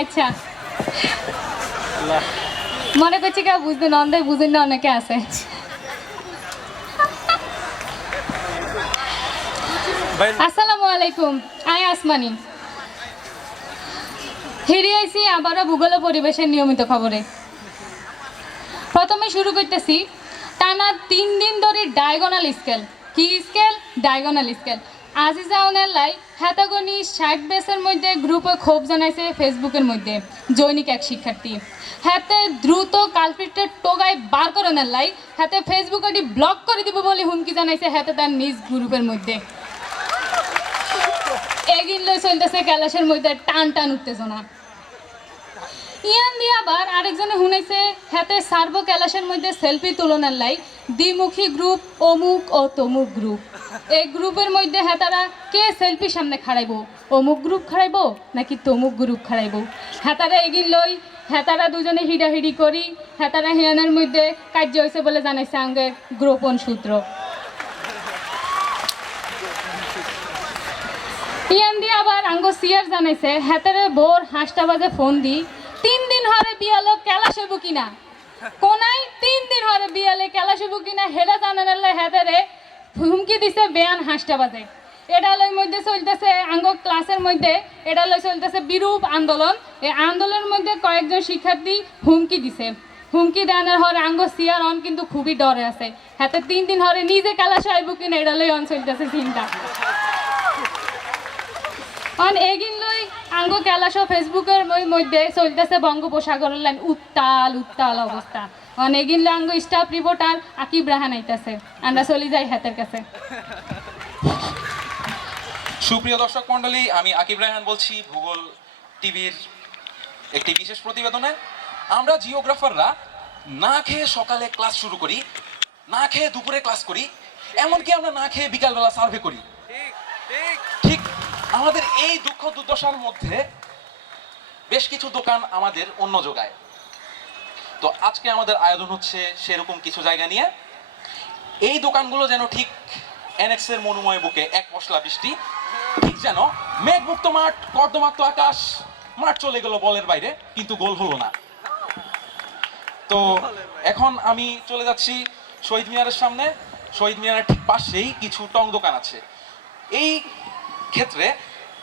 আচ্ছা মনে করছি কেউ বুঝতে নন্দাই বুঝেন না অনেকে আছে আসসালামু আলাইকুম আই আসমানি ফিরে আইছি আবারও ভূগোল ও পরিবেশের নিয়মিত খবরে প্রথমে শুরু করতেছি টানা 3 দিন ধরে ডায়াগোনাল স্কেল কি স্কেল ডায়াগোনাল স্কেল আজিজাউনের লাই হেতাগনি 60 বেসের মধ্যে গ্রুপে ক্ষোভ জানাইছে ফেসবুকের মধ্যে জৈনিক এক শিক্ষার্থী হাতে দ্রুত কালপ্রিটের টোগায় বার করানোর লাই হাতে ফেসবুক আইডি ব্লক করে দিব বলে হুমকি জানাইছে হাতে তার নিজ গ্রুপের মধ্যে এগিন লই চলতেছে ক্যালাসের মধ্যে টান টান উত্তেজনা ইয়ান দিয়ে আবার আরেকজনে শুনাইছে হাতে সার্বো ক্যালাসের মধ্যে সেলফি তুলনার লাই দ্বিমুখী গ্রুপ অমুক ও তমুক গ্রুপ এই গ্রুপের মধ্যে হেতারা কে সেলফি সামনে খাড়াইবো অমুক গ্রুপ খাড়াইবো নাকি তমুক গ্রুপ খাড়াইবো হেতারা এগিন লই হেতারা দুজনে হিডাহিডি করি হেতারা হিয়ানের মধ্যে কার্য হয়েছে বলে জানাইছে আঙ্গের গোপন সূত্র ইয়ান দিয়ে আবার আঙ্গ সিয়ার জানাইছে হেতারে ভোর 5টা বাজে ফোন দি 3 দিন হরে বিয়ালো ক্যালাস হইব কিনা কোনাই 3 দিন হরে বিয়ালে ক্যালাস হইব কিনা হেডা জানানালে হেতারে হুমকি দিছে বেয়ান 5টা বাজে এটা লই মধ্যে চলতেছে আঙ্গ ক্লাসের মধ্যে এটা লই চলতেছে বিরূপ আন্দোলন এই আন্দোলনের মধ্যে কয়েকজন শিক্ষার্থী হুমকি দিছে হুমকি দেওয়ার হরে আঙ্গ সিয়ার অন কিন্তু খুবই ডরে আছে হাতে 3 দিন হরে নিজে ক্যালাস হইব কিনা এটা লই অন চলতেছে চিন্তা অন এগিন লই আঙ্গ ক্যালাস ফেসবুকের মধ্যে চলতেছে বঙ্গোপসাগরের লাইন উত্তাল উত্তাল অবস্থা অন এগিন লই আঙ্গ স্টাফ রিপোর্টার আকিব রাহান আইতাছে আমরা চলে যাই হাতের কাছে সুপ্রিয় দর্শক মণ্ডলী আমি আকিব রায়হান বলছি ভূগোল টিভির একটি বিশেষ প্রতিবেদনে আমরা জিওগ্রাফাররা না খেয়ে সকালে ক্লাস শুরু করি না খেয়ে দুপুরে ক্লাস করি এমনকি আমরা না খেয়ে বিকালবেলা সার্ভে করি ঠিক আমাদের এই দুঃখ দুর্দশার মধ্যে বেশ কিছু দোকান আমাদের অন্য যোগায় তো আজকে আমাদের আয়োজন হচ্ছে সেরকম কিছু জায়গা নিয়ে এই দোকানগুলো যেন ঠিক এনএক্সের মনোময় বুকে এক পশলা বৃষ্টি ঠিক যেন মেঘমুক্ত মাঠ কর্দমাক্ত আকাশ মাঠ চলে গেল বলের বাইরে কিন্তু গোল হলো না তো এখন আমি চলে যাচ্ছি শহীদ মিনারের সামনে শহীদ মিনারের ঠিক পাশেই কিছু টং দোকান আছে এই ক্ষেত্রে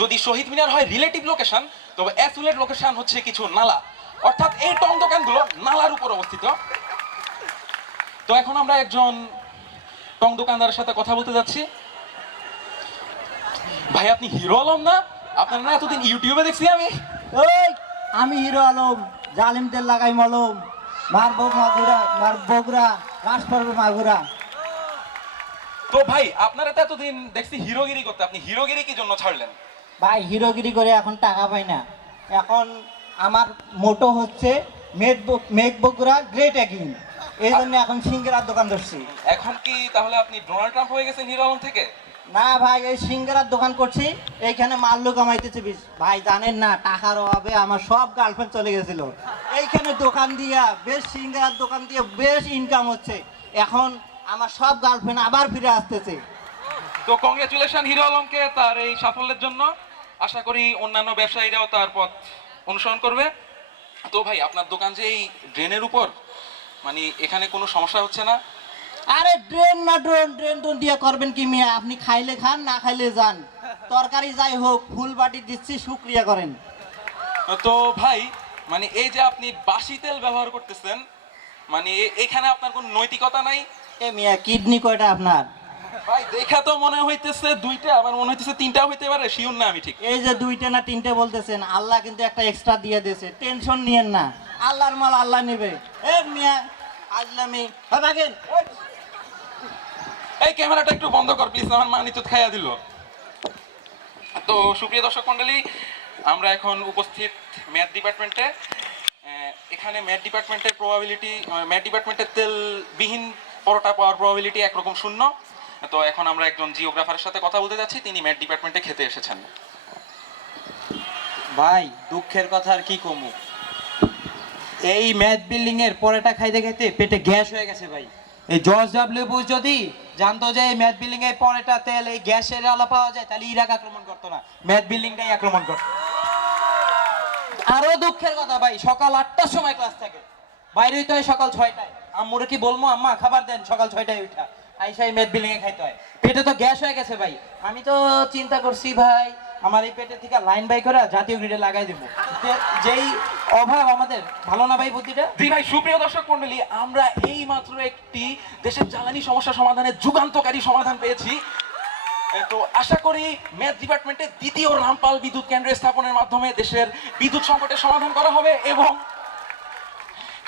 যদি শহীদ মিনার হয় রিলেটিভ লোকেশন তবে অ্যাফিলিয়েট লোকেশন হচ্ছে কিছু নালা অর্থাৎ এই টং দোকানগুলো নালার উপর অবস্থিত তো এখন আমরা একজন টং দোকানদারের সাথে কথা বলতে যাচ্ছি ভাই আপনি হিরো আলম না আপনার না এতদিন ইউটিউবে দেখছি ওই আমি হিরো আলম জালিমদের লাগাই মলম মারবো মাগুরা মার বগুড়া রাস পড়বে মাগুরা তো ভাই আপনারা তো এতদিন দেখছি হিরোগিরি করতে আপনি হিরোগিরি কি জন্য ছাড়লেন ভাই হিরোগিরি করে এখন টাকা পাই না এখন আমার মোটো হচ্ছে মেক বগুড়া গ্রেট অ্যাগিন এই জন্য এখন সিঙ্গারার দোকান ধরছি এখন কি তাহলে আপনি ডোনাল্ড ট্রাম্প হয়ে গেছেন হিরো আলম থেকে না ভাই এই সিঙ্গারার দোকান করছি এইখানে মাল্লু কামাইতেছে বিশ ভাই জানেন না টাকার অভাবে আমার সব গার্লফ্রেন্ড চলে গেছিল এইখানে দোকান দিয়া বেশ সিঙ্গারার দোকান দিয়ে বেশ ইনকাম হচ্ছে এখন আমার সব গার্লফ্রেন্ড আবার ফিরে আসতেছে তো কংগ্রেচুলেশন হিরো আলমকে তার এই সাফল্যের জন্য আশা করি অন্যান্য ব্যবসায়ীরাও তার পথ অনুসরণ করবে তো ভাই আপনার দোকান যে এই ড্রেনের উপর মানে এখানে কোনো সমস্যা হচ্ছে না আরে ড্রেন না ড্রেন টোন দিয়ে করবেন কি মিয়া আপনি খাইলে খান না খাইলে যান তরকারি যাই হোক ফুল বাটি দিচ্ছি শুক্রিয়া করেন তো ভাই মানে এই যে আপনি বাসি তেল ব্যবহার করতেছেন মানে এখানে আপনার কোনো নৈতিকতা নাই এ মিয়া কিডনি কয়টা আপনার ভাই দেখা তো মনে হইতেছে দুইটা আমার মনে হইতেছে তিনটা হইতে পারে শিওর না আমি ঠিক এই যে দুইটা না তিনটে বলতেছেন আল্লাহ কিন্তু একটা এক্সট্রা দিয়ে দিয়েছে টেনশন নিয়েন না আল্লাহর মাল আল্লাহ নেবে এ মিয়া আজলামি ভাগেন এই ক্যামেরাটা একটু বন্ধ কর প্লিজ আমার মা নিচুত খাইয়া দিল তো সুপ্রিয় দর্শক মণ্ডলী আমরা এখন উপস্থিত ম্যাথ ডিপার্টমেন্টে এখানে ম্যাথ ডিপার্টমেন্টের প্রবাবিলিটি ম্যাথ ডিপার্টমেন্টের তেলবিহীন পরোটা পাওয়ার প্রবাবিলিটি একরকম শূন্য তো এখন আমরা একজন জিওগ্রাফারের সাথে কথা বলতে যাচ্ছি তিনি ম্যাথ ডিপার্টমেন্টে খেতে এসেছেন ভাই দুঃখের কথা আর কি কমু এই ম্যাথ বিল্ডিং এর পরেটা খাইতে খাইতে পেটে গ্যাস হয়ে গেছে ভাই এই জর্জ ডাব্লিউ বুশ যদি জানতো যে এই ম্যাথ বিল্ডিং এর পরেটা তেল এই গ্যাসের আলো পাওয়া যায় তাহলে ইরাক আক্রমণ করতো না ম্যাথ বিল্ডিংটাই আক্রমণ করতো আরো দুঃখের কথা ভাই, সকাল 8টার সময় ক্লাস থাকে, বাইরে হইতে হয় সকাল 6টায়। আম্মুরে কি বলবো, আম্মা খাবার দেন, সকাল 6টায় উঠা আইসাই ম্যাথ বিল্ডিং এ খাইতে হয়। পেটে তো গ্যাস হয়ে গেছে ভাই। আমি তো চিন্তা করছি ভাই, আমার এই পেটে থেকে লাইন বাই করে জাতীয় গ্রিডে লাগাই দেবো। যেই অভাব আমাদের, ভালো না ভাই বুদ্ধিটা? জি ভাই, সুপ্রিয় দর্শক মন্ডলী, আমরা এই মাত্র একটি দেশের জ্বালানি সমস্যা সমাধানের যুগান্তকারী সমাধান পেয়েছি। তো আশা করি ম্যাথ ডিপার্টমেন্টে দ্বিতীয় রামপাল বিদ্যুৎ কেন্দ্র স্থাপনের মাধ্যমে দেশের বিদ্যুৎ সংকটের সমাধান করা হবে এবং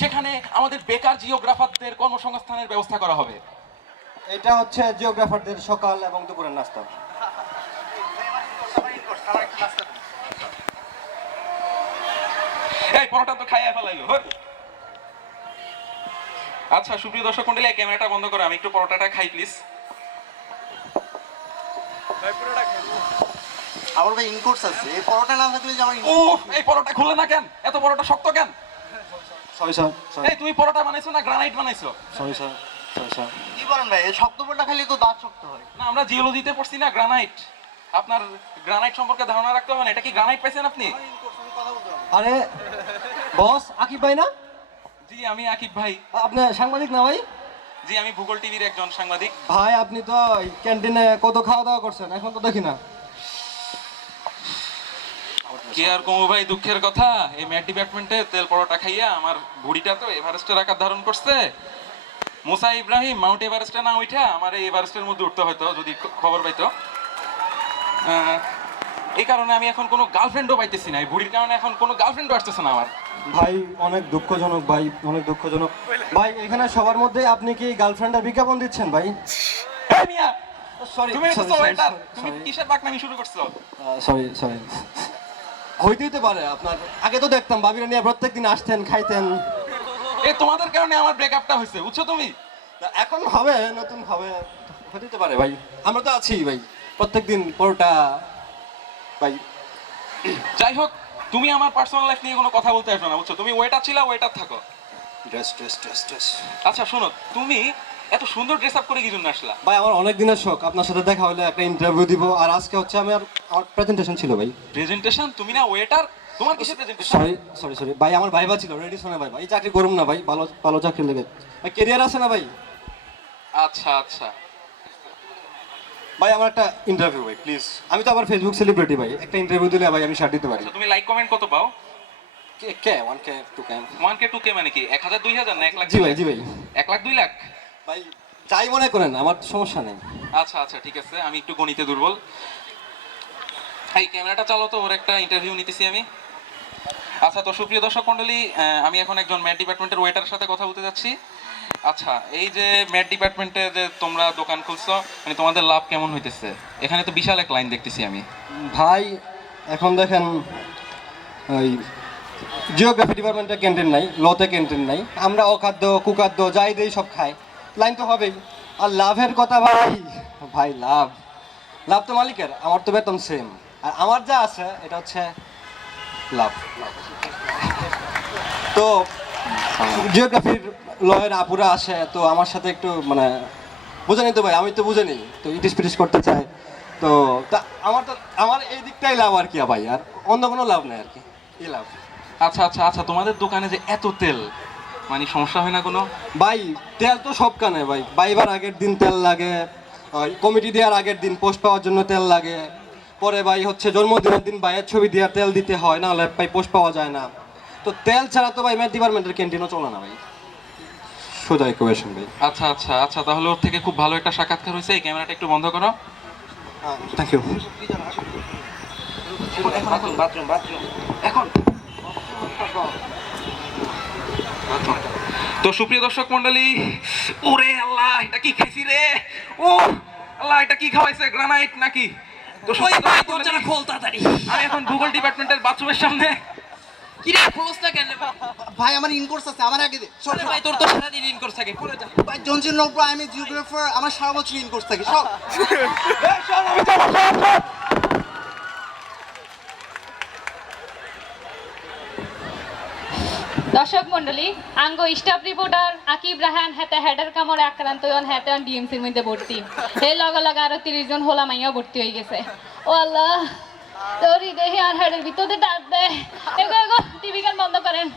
সেখানে আমাদের বেকার জিওগ্রাফারদের কর্মসংস্থানের ব্যবস্থা করা হবে। এটা হচ্ছে জিওগ্রাফারদের সকাল এবং দুপুরের নাস্তা। এই পরোটা তো খাইয়া ফেলাইলো। আচ্ছা সুপ্রিয় দর্শক মন্ডলী, এই ক্যামেরাটা বন্ধ করো, আমি একটু পরোটাটা খাই প্লিজ। আমার ভাই ইনকোর্স আছে, এই পরোটা না থাকলে যে আমার ও এই পরোটা খুললে না কেন? এত পরোটা শক্ত কেন? সরি স্যার, এই তুমি পরোটা বানাইছো না গ্রানাইট বানাইছো? Sorry sir, sorry sir. কি বলেন ভাই, এই শক্ত পরোটা খাইলে তো দাঁত শক্ত হয়। না আমরা জিওলজিতে পড়ছি না গ্রানাইট। আপনার গ্রানাইট সম্পর্কে ধারণা রাখতে হবে না। এটা কি গ্রানাইট পাইছেন আপনি? আরে বস, আকিব ভাই না? জি আমি আকিব ভাই। আপনি সাংবাদিক না ভাই? জি আমি ভূগোল টিভির একজন সাংবাদিক। ভাই আপনি তো ক্যান্টিনে কত খাওয়া দাওয়া করছেন, এখন তো দেখি না। কি আর কমু ভাই, দুঃখের কথা, এই ম্যাথ ডিপার্টমেন্টে তেল পরোটা খাইয়া আমার ভুঁড়িটা তো এভারেস্টের আকার ধারণ করছে। মুসা ইব্রাহিম মাউন্ট এভারেস্টে না উঠা আমার এই এভারেস্টের মধ্যে উঠতে হয়তো, যদি খবর পাইতো। এই কারণে আমি এখন কোনো গার্লফ্রেন্ডও পাইতেছি না। এই ভুঁড়ির কারণে এখন কোনো গার্লফ্রেন্ডও আসতেছে না আমার। ভাই অনেক দুঃখজনক ভাই, অনেক দুঃখজনক ভাই। এখানে সবার মধ্যে আপনি কি গার্লফ্রেন্ডের বিজ্ঞাপন দিচ্ছেন ভাই? এই মিয়া, সরি তুমি হইছো ওয়েটার, তুমি কিসের পাকনামি শুরু করছো? Sorry sorry. হইতেই তো পারে আপনার, আগে তো দেখতাম ভাবিরা নিয়ে প্রত্যেকদিন আসতেন, খাইতেন। এই তোমাদের কারণে আমার ব্রেকআপটা হয়েছে, বুঝছো তুমি? এখন হবে, নতুন হবে, হতেই পারে ভাই। আমরা তো আছি ভাই, প্রত্যেকদিন পরোটা ভাই। যাই হোক, তুমি আমার পার্সোনাল লাইফ নিয়ে কোনো কথা বলতে আসবে না, বুঝছো? তুমি ওয়েটার ছিলা, ওয়েটার থাকো। Dress dress dress dress. আচ্ছা শোনো, তুমি এত সুন্দর ড্রেস আপ করে কি জন্য আসলা? ভাই আমার অনেক দিনের শখ আপনার সাথে দেখা হলে একটা ইন্টারভিউ দিব, আর আজকে হচ্ছে আমার প্রেজেন্টেশন ছিল ভাই। প্রেজেন্টেশন? তুমি না ওয়েটার, তোমার কিসের প্রেজেন্টেশন? সরি সরি সরি ভাই, আমার ভাইবা ছিল রেডি শোনে ভাই। এই চাকরি করুম না ভাই, ভালো ভালো চাকরি লেগে ভাই, কেরিয়ার আছে না ভাই। আচ্ছা আচ্ছা। ভাই আমার একটা ইন্টারভিউ ভাই প্লিজ। আমি তো আবার ফেসবুক সেলিব্রিটি ভাই, একটা ইন্টারভিউ দিলে ভাই আমি শার্ট দিতে পারি। আচ্ছা, তুমি লাইক কমেন্ট কত পাও? কে কে 1K 2K? 1K 2K মানে কি 1000 2000 না 1 লাখ? জি ভাই, জি ভাই। 1 লাখ 2 লাখ? ভাই যাই মনে করেন, আমার সমস্যা নেই। আচ্ছা আচ্ছা ঠিক আছে, আমি একটু গণিতে দুর্বল। এই ক্যামেরাটা চালো তো, ওর একটা ইন্টারভিউ নিতেছি আমি। আচ্ছা তো সুপ্রিয় দর্শক মণ্ডলী, আমি এখন একজন ম্যাথ ডিপার্টমেন্টের ওয়েটারের সাথে কথা বলতে যাচ্ছি। আচ্ছা এই যে ম্যাথ ডিপার্টমেন্টে যে তোমরা দোকান খুলছো, মানে তোমাদের লাভ কেমন হইতেছে? এখানে তো বিশাল এক লাইন দেখতেছি আমি। ভাই এখন দেখেন, ওই জিওগ্রাফি ডিপার্টমেন্টে ক্যান্টিন নাই, লতে ক্যান্টিন নাই, আমরা অখাদ্য কুখাদ্য যাই দেই সব খাই, লাইন তো হবেই। আর লাভের কথা ভাই, ভাই লাভ লাভ তো মালিকের, আমার তো বেতন সেম, আর আমার যা আছে এটা হচ্ছে লাভ। তো জিওগ্রাফির লয়ের আপুরা আসে, তো আমার সাথে একটু মানে বুঝে নিতে ভাই, আমি তো বুঝে নিই, তো ইটিস পিটিস করতে চাই। তো তা আমার এই দিকটাই লাভ আর কি ভাই, আর অন্য কোনো লাভ নেই আর কি, এই লাভ। আচ্ছা আচ্ছা আচ্ছা, তোমাদের দোকানে যে এত তেল, মানে সমস্যা হয় না কোনো? ভাই তেল তো সব কানে ভাই, বাইবার আগের দিন তেল লাগে, কমিটি দেওয়ার আগের দিন পোস্ট পাওয়ার জন্য তেল লাগে, পরে ভাই হচ্ছে জন্মদিনের দিন ভাইয়ের ছবি দিয়ে তেল দিতে হয়, না হলে ভাই পোস্ট পাওয়া যায় না। তো তেল ছাড়া তো ভাই ম্যাথ ডিপার্টমেন্টের ক্যান্টিনও চলে না ভাই, সোজা ইকুয়েশন ভাই। আচ্ছা আচ্ছা আচ্ছা, তাহলে ওর থেকে খুব ভালো একটা সাক্ষাৎকার হয়েছে। এই ক্যামেরাটা একটু বন্ধ করো। Thank you. এখন বাথরুম বাথরুম এখন। তো সুপ্রিয় দর্শক মন্ডলী, ওরে আল্লাহ এটা কি খাইছি রে, ও আল্লাহ এটা কি খাওয়াইছে, গ্রানাইট নাকি? তো দরজাটা খোল তাড়াতাড়ি, আমি এখন ভূগোল ডিপার্টমেন্টের বাথরুমের সামনে। কি রে খোলস না কেন? ভাই আমার ইনকোর্স আছে, আমার আগে দে। সব ভাই তোর তো সারাদিন ইনকোর্স থাকে, পড়ে যা। ভাই জনসন নো প্রাইম জিওগ্রাফার, আমার সারা বছর ইনকোর্স থাকে সব। দর্শক মন্ডলী, আঙ্গ স্টাফ রিপোর্টার আকিব রাহান হেতে হেডের কামড়ে আক্রান্ত হন, হেতে ডিএমসির মধ্যে ভর্তি। এই লগে লগে আরো 30 জন হোলা মাইয়াও ভর্তি হয়ে গেছে। ও আল্লাহ, তোরই দেহে আর হেডের ভিতরে ডাক দে। এগো এগো বন্ধ করেন।